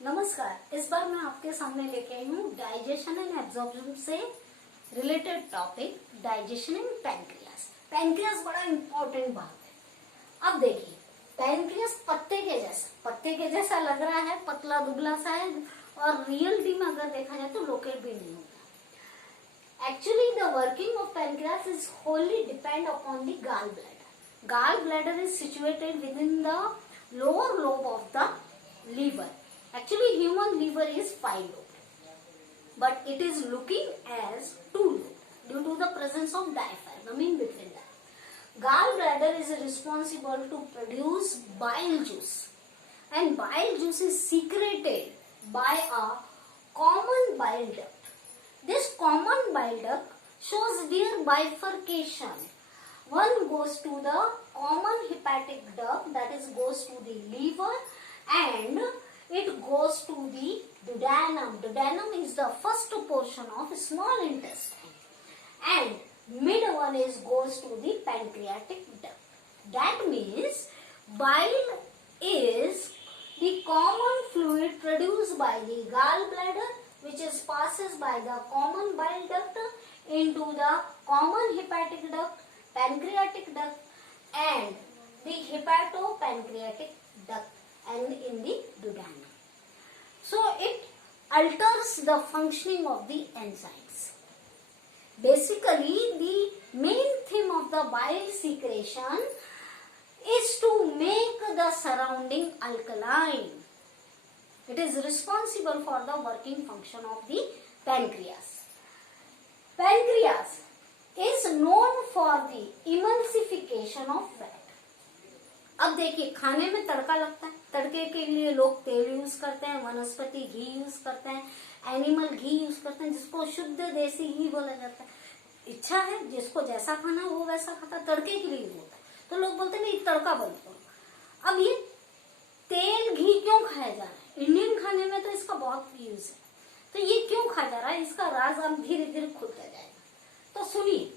नमस्कार। इस बार मैं आपके सामने लेके आई हूँ डाइजेशन एंड एब्जॉर्प्शन से related topic, digestion and pancreas. Pancreas बड़ा इंपॉर्टेंट भाग है। अब देखिए, पैंक्रियास पत्ते के जैसा लग रहा है, पतला दुबला सा है और रियलिटी में अगर देखा जाए तो लोकेट भी नहीं होता। Actually the working of pancreas is wholly depend upon the gall bladder. Gall bladder is situated within the lower lobe of the liver. Actually, human liver is 5 lobed, but it is looking as 2 lobed due to the presence of diaphragm in between them. Gallbladder is responsible to produce bile juice, and bile juice is secreted by a common bile duct. This common bile duct shows their bifurcation. One goes to the common hepatic duct, that is goes to the liver, and it goes to the duodenum. Duodenum is the first portion of small intestine, and mid one is goes to the pancreatic duct. That means bile is the common fluid produced by the gallbladder, which is passes by the common bile duct into the common hepatic duct, pancreatic duct, and the hepatopancreatic duct, and in the duodenum. So it alters the functioning of the enzymes. Basically, the main theme of the bile secretion is to make the surrounding alkaline. It is responsible for the working function of the pancreas. Pancreas is known for the emulsification of fat. अब देखिए, खाने में तड़का लगता है। तड़के के लिए लोग तेल यूज करते हैं, वनस्पति घी यूज करते हैं, एनिमल घी यूज करते हैं, जिसको शुद्ध देसी घी बोला जाता है। इच्छा है, जिसको जैसा खाना है वो वैसा खाता है, तड़के के लिए होता है। तो लोग बोलते हैं नहीं, तड़का बंद करो। अब ये तेल घी क्यों खाया जा रहा है? इंडियन खाने में तो इसका बहुत यूज है, तो ये क्यों खाया जा रहा है, इसका राज अब धीरे धीरे खुलता जाएगा। तो सुनिए,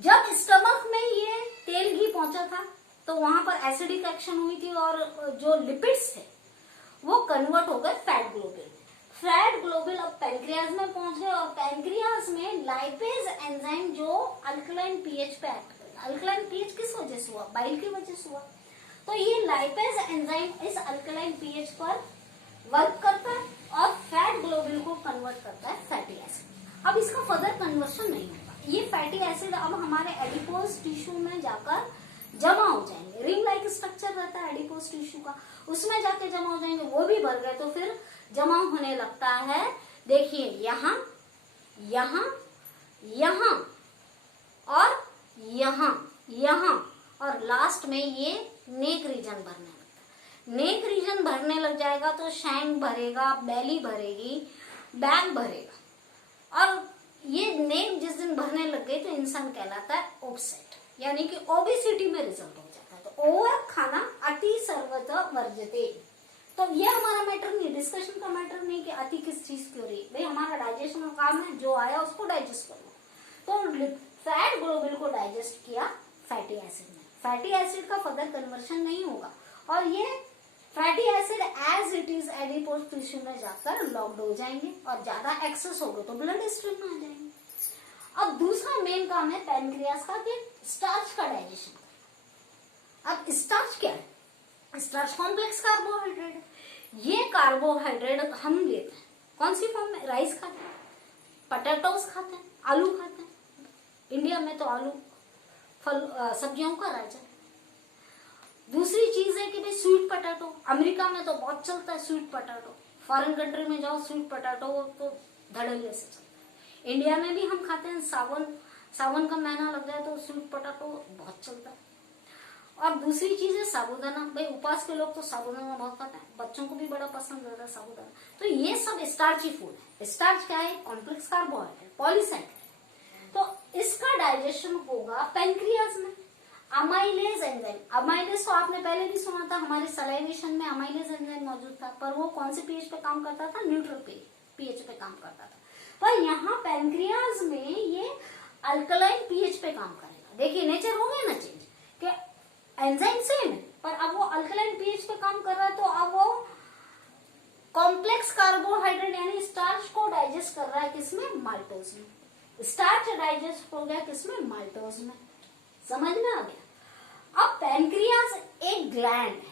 जब स्टमक में ये तेल घी पहुंचा था तो वहां पर एसिडिक एक्शन हुई थी और जो लिपिड्स थे वो कन्वर्ट हो गए फैट ग्लोबिल। फैट ग्लोबिल अब पैंक्रियाज में पहुंच गए और पैंक्रियाज में लाइपेज एंजाइम जो अल्कलाइन पीएच पे एक्ट करता है। अल्कलाइन पीएच किस वजह से हुआ? बाइल की वजह से हुआ। तो ये लाइपेज एंजाइम इस अल्कलाइन पीएच पर वर्क करता है और फैट ग्लोबिल को कन्वर्ट करता है फैटी एसिड। अब इसका फर्दर कन्वर्शन नहीं होगा। ये फैटी एसिड अब हमारे एडिपोज टिश्यू में जाकर जमा हो जाएंगे। रिंग लाइक स्ट्रक्चर रहता है एडिपोज टिश्यू का, उसमें जाके जमा हो जाएंगे। वो भी भर गए तो फिर जमा होने लगता है। देखिए, यहाँ यहाँ यहाँ और यहाँ और लास्ट में ये नेक रीजन भरने लगता है। नेक रीजन भरने लग जाएगा तो शैंक भरेगा, बेली भरेगी, बैक भरेगा। और ये नेक जिस दिन भरने लग गई तो इंसान कहलाता है ओबसेट, यानी कि ओबेसिटी में रिजल्ट हो जाता है। तो ओवर खाना अति सर्वतः वर्जते। तो ये हमारा मैटर नहीं, डिस्कशन का मैटर नहीं कि अति किस चीज की हो रही है। भाई, हमारा डाइजेशन का काम है, जो आया उसको डाइजेस्ट करना। तो फैट ग्लोबिल को डाइजेस्ट किया फैटी एसिड में। फैटी एसिड का फर्दर कन्वर्शन नहीं होगा और ये fatty acid as it is adipose tissue में जाकर लॉक्ड हो जाएंगे और ज्यादा एक्सेस हो गए तो ब्लड स्ट्रीम में आ जाएंगे। अब दूसरा मेन काम है पैंक्रियास का कि स्टार्च का डाइजेशन। अब स्टार्च क्या है? स्टार्च कॉम्प्लेक्स कार्बोहाइड्रेट है। ये कार्बोहाइड्रेट हम लेते हैं कौन सी फॉर्म में? राइस खाते हैं, पोटैटोज खाते हैं, आलू खाते हैं। इंडिया में तो आलू फल सब्जियों का राजा है। दूसरी चीज है कि भाई स्वीट पोटैटो, अमेरिका में तो बहुत चलता है स्वीट पोटैटो। फॉरेन कंट्री में जाओ, स्वीट पोटैटो तो धड़ल्ले से चलता है। इंडिया में भी हम खाते हैं, सावन का महीना लग जाए तो स्वीट पोटैटो बहुत चलता है। और दूसरी चीज है साबूदाना। भाई, उपवास के लोग तो साबूदाना बहुत खाते हैं, बच्चों को भी बड़ा पसंद रहता है साबूदाना। तो ये सब स्टार्ची फूड है। स्टार्च क्या है? Complex carbohydrate, polysaccharide. तो इसका डाइजेशन होगा पैंक्रियाज में। अमाइलेज एंजाइम, अमाइलेज तो आपने पहले भी सुना था, हमारे सलाइवेशन में अमाइलेज एंजाइम मौजूद था, पर वो कौन से पीएच पे काम करता था? न्यूट्रल पीएच पे काम करता था। पर यहाँ पैंक्रियाज में ये अल्कलाइन पीएच पे काम करेगा। देखिए, नेचर हो गया ना चेंज, कि एंजाइम सेम है पर अब वो अल्कलाइन पीएच पे काम कर रहा है, तो अब वो कॉम्प्लेक्स कॉम्प्लेक्स कार्बोहाइड्रेट यानी स्टार्च को डाइजेस्ट कर रहा है किसमें, माल्टोज में। स्टार्च डाइजेस्ट हो गया किसमें, माल्टोज में। समझ में आ गया। अब पैनक्रियाज एक ग्लैंड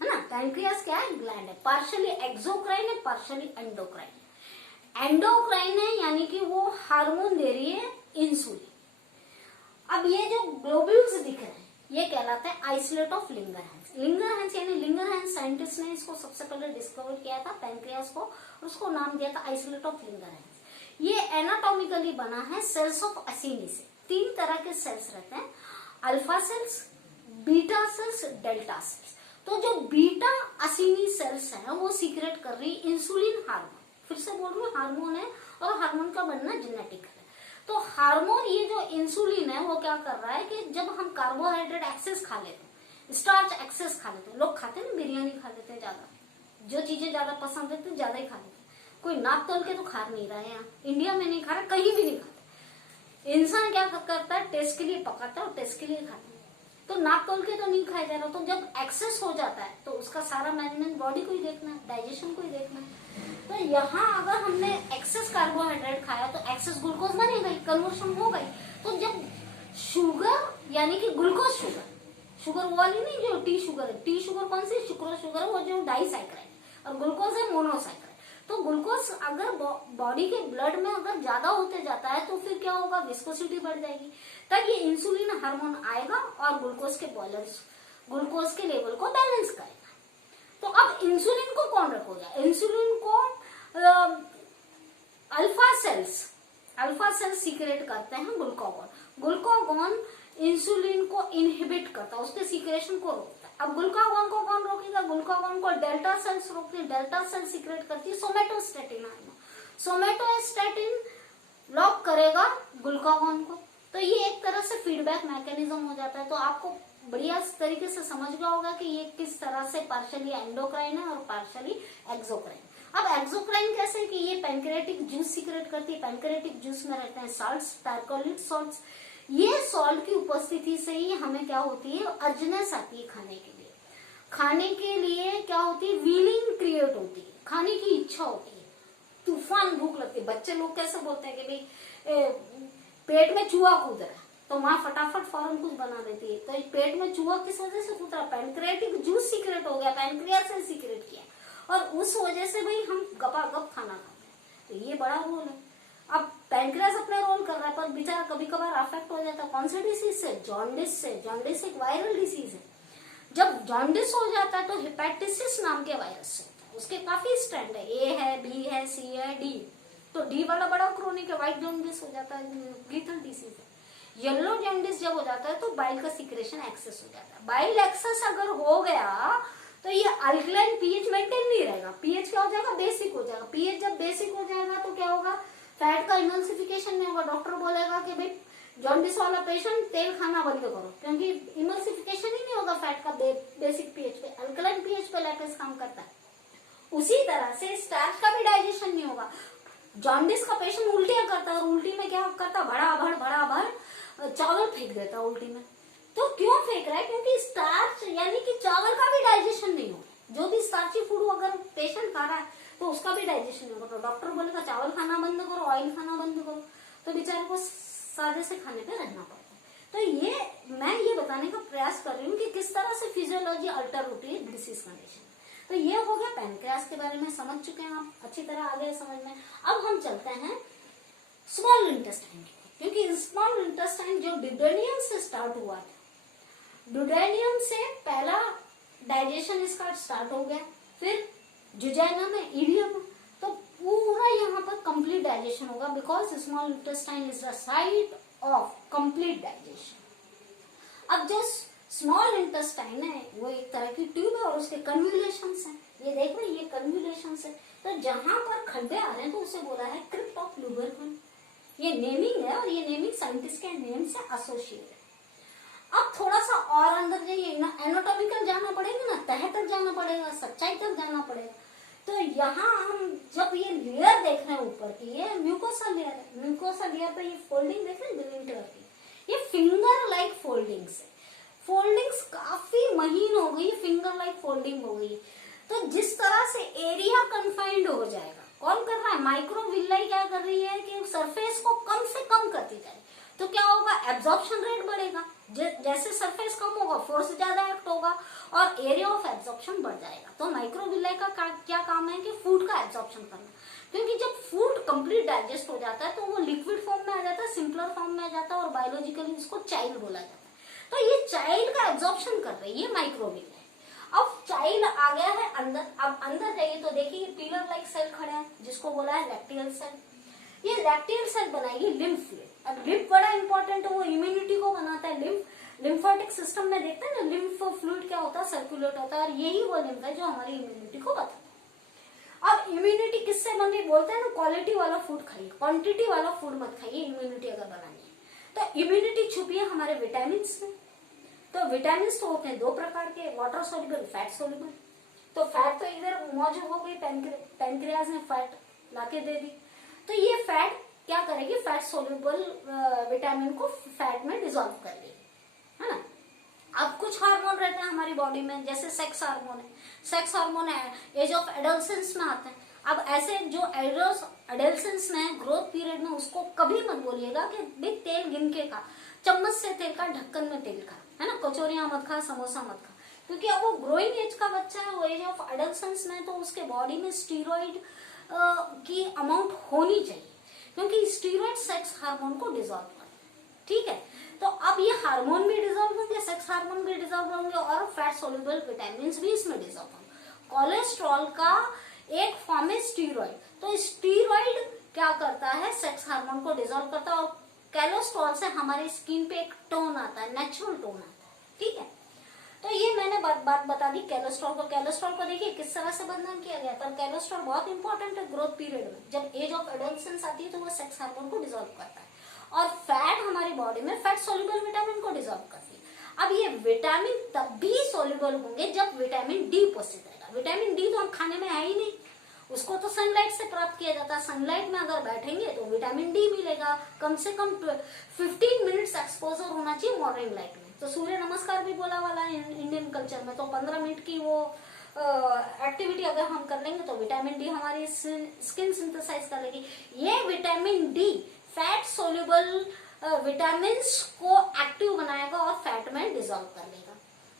है ना, पैनक्रियाज क्या है, ग्लैंड है, पार्शियली एक्सोक्राइन है, पार्शियली एंडोक्राइन। एंडोक्राइन है यानी कि वो हार्मोन दे रही है इंसुलिन। अब ये जो ग्लोब्यूल्स दिख रहे हैं ये कहलाते हैं आइसोलेट ऑफ लिंगरहैंस। लिंगरहैंस यानी लिंगरहैंस साइंटिस्ट ने इसको सबसे पहले डिस्कवर किया था पैनक्रियास को, और उसको नाम दिया था आइसोलेट ऑफ लिंगरहैंस। ये एनाटॉमिकली बना है सेल्स ऑफ असिनी से। 3 तरह के सेल्स रहते हैं, alpha cells, beta cells, delta sales. तो जो बीटा असिनी सेल्स है वो सीक्रेट कर रही इंसुलिन हार्मोन। फिर से बोल रही हूँ, हार्मोन है और हार्मोन का बनना जेनेटिक है। तो हार्मोन ये जो इंसुलिन है वो क्या कर रहा है कि जब हम कार्बोहाइड्रेट एक्सेस खा लेते हैं, स्टार्च एक्सेस खा लेते हैं, लोग खाते हैं बिरयानी खा लेते हैं ज्यादा, जो चीजें ज्यादा पसंद है तो ज्यादा ही खा लेते हैं। कोई नाप तोल के तो खा नहीं रहा है, यहाँ इंडिया में नहीं खा रहा, कहीं भी नहीं खाते। इंसान क्या करता है, टेस्ट के लिए पकाता है और टेस्ट के लिए खाता है, तो नाप तोल के तो नहीं खाया जा रहा। तो जब एक्सेस हो जाता है तो उसका सारा मैनेजमेंट बॉडी को ही देखना है, डाइजेशन को ही देखना है। तो यहाँ अगर हमने एक्सेस कार्बोहाइड्रेट खाया तो एक्सेस ग्लूकोज बनेगा, कन्वर्शन हो गई। तो जब शुगर यानी कि ग्लूकोज शुगर, शुगर वो वाली नहीं जो टी शुगर है, टी शुगर कौन सी, शुक्र शुगर है वो जो डाइसाइक्राइड, और ग्लूकोज है मोनोसाइक्राइड। तो ग्लूकोज अगर बॉडी के ब्लड में अगर ज्यादा होते जाता है तो फिर क्या होगा, विस्कोसिटी बढ़ जाएगी, तब ये इंसुलिन हार्मोन आएगा और ग्लूकोज के लेवल को बैलेंस करेगा। तो अब इंसुलिन को कौन रखोगा, इंसुलिन को अल्फा सेल्स सीक्रेट करते हैं ग्लूकागॉन। ग्लूकागॉन इंसुलिन को इनहिबिट करता है, उसके सीक्रेशन को रोकता है। अब ग्लूकागॉन को कौन रोकेगा, ग्लूकागॉन को डेल्टा सेल्स रोकती है, डेल्टा सेल सीक्रेट करती है सोमेटोस्टेटिन। सोमेटोस्टेटिन लॉक करेगा ग्लूकागॉन को। तो ये एक तरह से फीडबैक मैकेनिज्म हो जाता है। तो आपको बढ़िया तरीके से समझ गया होगा कि ये किस तरह से पार्शियली एंडोक्राइन है और पार्शियली एक्सोक्राइन। अब एक्सोक्राइन कैसे कि ये पैंक्रियाटिक जूस सीक्रेट करती है, पैंक्रियाटिक जूस में रहते हैं साल्ट्स, पैरकोलिक सॉल्ट्स। ये सॉल्ट की उपस्थिति से ही हमें क्या होती है, अर्जनेस आती है खाने के लिए। खाने के लिए क्या होती है, वीलिंग क्रिएट होती है, खाने की इच्छा होती है, तूफान भूख लगती है। बच्चे लोग कैसे बोलते हैं कि भाई पेट में चूहा कूद रहा है, तो माँ फटाफट फौरन कुछ बना देती है। तो पेट में चूहा किस वजह से कूद रहा है, पैंक्रियाटिक जूस सीक्रेट हो गया, पैंक्रियास से सीक्रेट किया, और उस वजह से भाई हम गपागप खाना खाते हैं। तो ये बड़ा रोल है। अब पैंक्रियास अपने रोल कर रहा है, पर बेचारा कभी कभार अफेक्ट हो जाता है। कौन से डिसीज से, जॉन्डिस से। जॉन्डिस एक वायरल डिसीज है। जब जॉन्डिस हो जाता है तो हेपेटिसिस नाम के वायरस से होता है। उसके काफी स्ट्रैंड है, ए है, बी है, सी है, डी। तो डी वाला बड़ा क्रोनिक है, व्हाइट जॉन्डिस हो जाता है, लीथल डिसीज है। येलो जॉन्डिस जब हो जाता है तो बाइल का सीक्रेशन एक्सेस हो जाता है। बाइल एक्सेस अगर हो गया तो ये अल्कलाइन पीएच मेंटेन नहीं रहेगा, पीएच क्या हो जाएगा, बेसिक हो जाएगा। पीएच जब बेसिक हो जाएगा तो क्या होगा, फैट का इमल्सिफिकेशन नहीं होगा। डॉक्टर बोलेगा कि भाई जॉन्डिस वाला पेशेंट तेल खाना बंद करो, क्योंकि इमल्सिफिकेशन ही नहीं होगा फैट का बेसिक पीएच पे। अल्कलाइन पीएच पे लैक्टेज काम करता है। उसी तरह से स्टार्च का भी डाइजेशन नहीं होगा। जॉन्डिस का पेशेंट उल्टियां करता है, और उल्टी में क्या करता है, भड़ा भड़ चावल फेंक देता है उल्टी में। तो क्यों फेंक रहा है, क्योंकि स्टार्च यानी कि चावल का भी डाइजेशन नहीं होगा। जो भी स्टार्ची फूड अगर पेशेंट खा रहा है तो उसका भी डाइजेशन नहीं होगा। तो डॉक्टर बोलेगा चावल खाना बंद करो, ऑयल खाना बंद करो, तो बेचारे को सादे से खाने पे रहना पड़ता है। तो ये मैं ये बताने का प्रयास कर रही हूँ कि किस तरह से फिजियोलॉजी अल्टर होती है डिसीज कंडीशन। तो ये हो गया पैनक्रियास के बारे में, समझ चुके हैं आप, अच्छी तरह आ गए समझ में। अब हम चलते हैं स्मॉल इंटेस्टाइन की, क्योंकि स्मॉल इंटेस्टाइन जो ड्यूडेनियम से स्टार्ट हुआ था, ड्यूडेनियम से पहला डाइजेशन इसका स्टार्ट हो गया, फिर जुजैनम में, इलियम, तो पूरा यहाँ पर कंप्लीट डाइजेशन होगा, because small intestine is the site of complete digestion. अब जो स्मॉल इंटेस्टाइन है वो एक तरह की ट्यूब है और उसके कन्व्यूलेशंस हैं। ये देख रहे हैं, ये कन्व्यूलेशंस है। तो जहां पर खड्डे आ रहे हैं तो उसे बोला है क्रिप्ट ऑफ लुबरमन। ये नेमिंग है और ये नेमिंग साइंटिस्ट के नेम से एसोसिएट है। अब थोड़ा सा और अंदर जाइए ना, एनाटॉमिकल जाना पड़ेगा ना, तह तक जाना पड़ेगा, सच्चाई तक जाना पड़ेगा। तो यहाँ हम जब ये लेयर देख रहे हैं ऊपर की, ये म्यूकोसा लेयर है। म्यूकोसा लेयर पर ये फोल्डिंग देख रहे हैं ग्रीन कलर की, ये फिंगर लाइक फोल्डिंग्स है। फोल्डिंग्स काफी महीन हो गई, फिंगर लाइक फोल्डिंग हो गई। तो जिस तरह से एरिया कन्फाइंड जाएगा। कौन कर रहा है? माइक्रोविल्लाई क्या कर रही है कि सरफेस को कम से कम करती जाए। तो क्या होगा? एब्जॉर्प्शन रेट बढ़ेगा। जैसे सरफेस कम होगा, फोर्स ज्यादा एक्ट होगा और एरिया ऑफ एब्जॉर्प्शन बढ़ जाएगा। तो माइक्रोविल्लाई का क्या काम है कि फूड का एब्जॉर्प्शन करना, क्योंकि जब फूड कंप्लीट डाइजेस्ट हो जाता है तो वो लिक्विड फॉर्म में आ जाता है, सिंपलर फॉर्म में आ जाता है और बायोलॉजिकली इसको चाइल्ड बोला जाता है। तो ये चाइल्ड का एब्जॉर्प्शन कर रही है माइक्रोविल्लाई। अब चाइल्ड आ गया है अंदर। अब अंदर जाइए तो देखिए पिलर लाइक सेल खड़े हैं जिसको बोला है लैक्टियल सेल। ये लैक्टियल सेल बनाएगी लिम्फ फ्लूइड। अब लिम्फ बड़ा इंपॉर्टेंट है, वो इम्यूनिटी को बनाता है। लिम्फेटिक सिस्टम में देखते हैं ना, लिम्फ फ्लूइड क्या होता है? सर्कुलेट होता है और यही वो लिम्फ है जो हमारी इम्यूनिटी को बताता है। अब इम्यूनिटी किससे बन रही? बोलते हैं ना क्वालिटी वाला फूड खाइए, क्वांटिटी वाला फूड मत खाइए इम्यूनिटी अगर बनानी है। तो इम्यूनिटी छुपी है हमारे विटामिन में। तो विटामिन तो होते हैं दो प्रकार के, वाटर सोल्यूबल, फैट सोल्यूबल। तो फैट तो इधर मौजूद हो गई, पैनक्रियाज ने फैट लाके दे दी। तो ये फैट क्या करेगी? फैट सोल्यूबल विटामिन को फैट में डिसॉल्व कर देगी, है ना। अब कुछ हार्मोन रहते हैं हमारी बॉडी में, जैसे सेक्स हार्मोन है। Sex hormone age of adolescence में आते हैं। अब ऐसे जो एडोलसेंस में ग्रोथ पीरियड में, उसको कभी मत बोलिएगा कि भाई तेल गिन के खा, चम्मच से तेल का, ढक्कन में तेल खा, है ना। कचौरियां मत खा, समोसा मत खा, क्योंकि अब वो ग्रोइंग एज का बच्चा है, वो एज ऑफ एडोलसेंस में, तो उसके बॉडी में स्टीरॉइड की अमाउंट होनी चाहिए, क्योंकि स्टीरॉइड सेक्स हार्मोन को डिसॉल्व करता है। ठीक है, तो अब ये हार्मोन भी डिसॉल्व होंगे, सेक्स हार्मोन भी डिसॉल्व होंगे और फैट सोल्यूबल विटामिन भी इसमें डिसॉल्व होंगे। कोलेस्ट्रॉल का एक फॉर्म है स्टीरॉइड। तो स्टीरॉइड क्या करता है? सेक्स हार्मोन को डिसॉल्व करता है और कोलेस्ट्रॉल से हमारी स्किन पे एक टोन आता है, नेचुरल टोन आता है। ठीक है, तो ये मैंने बात बता दी कोलेस्ट्रॉल को। कोलेस्ट्रॉल को देखिए किस तरह से बदनाम किया गया, पर कोलेस्ट्रॉल बहुत इंपॉर्टेंट है ग्रोथ पीरियड में। जब एज ऑफ एडोलसेंस आती है तो वो सेक्स हार्मोन को डिसॉल्व करता है और फैट हमारी बॉडी में फैट सोल्यूबल विटामिन को डिसॉल्व करती है। अब ये विटामिन तब भी सोल्यूबल होंगे जब विटामिन डी उपस्थित रहेगा। विटामिन डी तो हम खाने में है ही नहीं, उसको तो सनलाइट से प्राप्त किया जाता है। सनलाइट में अगर बैठेंगे तो विटामिन डी मिलेगा। कम से कम 15 मिनट्स एक्सपोजर होना चाहिए मॉर्निंग लाइट में। तो सूर्य नमस्कार भी बोला वाला है इंडियन कल्चर में, तो 15 मिनट की वो एक्टिविटी अगर हम कर लेंगे तो विटामिन डी हमारी स्किन सिंथेसाइज कर लेगी। ये vitamin D fat soluble vitamin को एक्टिव बनाएगा और फैट में डिसॉल्व कर लेगा।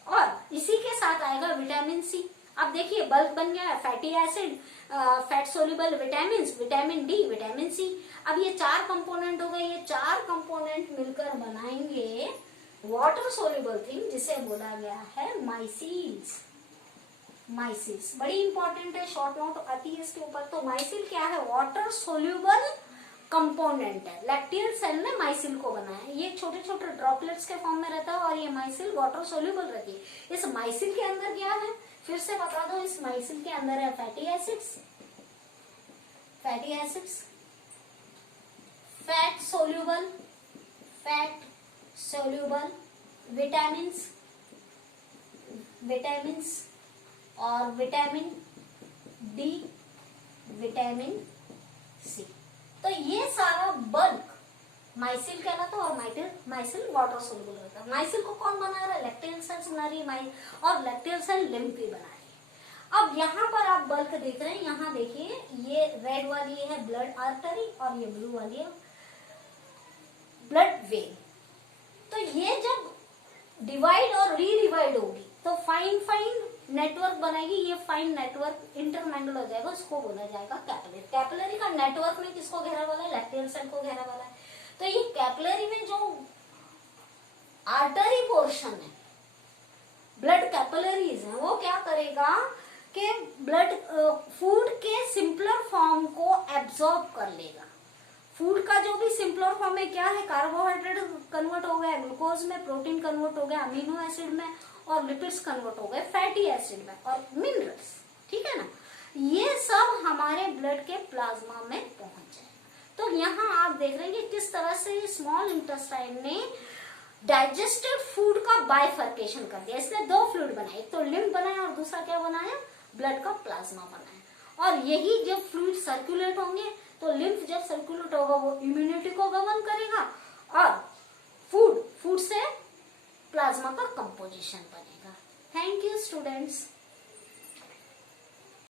और इसी के साथ आएगा विटामिन सी। अब देखिए बल्क बन गया है, fatty acid, fat soluble vitamin, vitamin D, vitamin C. अब ये चार कंपोनेंट हो गए। ये चार कंपोनेंट मिलकर बनाएंगे वाटर सोल्यूबल थिंग, जिसे बोला गया है माइसिल्स। माइसिल्स बड़ी इंपॉर्टेंट है, शॉर्ट नोट आती है इसके ऊपर। तो माइसिल क्या है? वाटर सोल्यूबल कंपोनेंट है। लैक्टियल सेल ने माइसिल को बनाया। ये छोटे छोटे ड्रॉपलेट्स के फॉर्म में रहता है और ये माइसिल वाटर सोल्यूबल रहती है। इस माइसिल के अंदर क्या है फिर से बता दो। इस माइसिल के अंदर है fatty acids, fat soluble vitamins और विटामिन डी, विटामिन सी। तो ये सारा बल्क माइसिल कहलाता है और माइसिल वाटर सोल्यूबल रहता है। माइसिल को कौन बना रहा है? लैक्टियल सेल्स बना रही है और लैक्टियल सेल लिम्फ भी बना रही है। अब यहाँ पर आप बल्क देख रहे हैं, यहाँ देखिए ये रेड वाली है ब्लड आर्टरी और ये ब्लू वाली है ब्लड वेन। तो ये जब डिवाइड और रीडिवाइड होगी तो फाइन नेटवर्क बनेगी। ये फाइन नेटवर्क इंटरमैंगल हो जाएगा, उसको बोला जाएगा कैपिलरी। कैपिलरी का नेटवर्क में किसको घेरा वाला है? लैक्टियल सेल को घेरा वाला है। तो ये कैपिलरी में जो आर्टरी पोर्शन है, ब्लड कैपिलरीज है, वो क्या करेगा कि ब्लड फूड के सिंपलर फॉर्म को एब्सॉर्ब कर लेगा। फूड का जो भी सिंपलर फॉर्म है क्या है? कार्बोहाइड्रेट कन्वर्ट हो गया ग्लूकोज में, प्रोटीन कन्वर्ट हो गया अमीनो एसिड में और लिपिड्स कन्वर्ट हो गए फैटी एसिड में और मिनरल्स। ठीक है ना, ये सब हमारे ब्लड के प्लाज्मा में पहुंच जाएगा। तो यहाँ आप देख रहे हैं कि किस तरह से स्मॉल इंटेस्टाइन ने डाइजेस्टेड फूड का बाइफर्केशन कर दिया। इसने दो फ्लूइड बनाए, एक तो लिम्फ बनाया और दूसरा क्या बनाया? ब्लड का प्लाज्मा बनाया। और यही जब फ्लूइड सर्कुलेट होंगे तो लिम्फ जब सर्कुलेट होगा वो इम्यूनिटी को गवर्न करेगा और फूड से प्लाज्मा का कंपोजिशन बनेगा। Thank you students.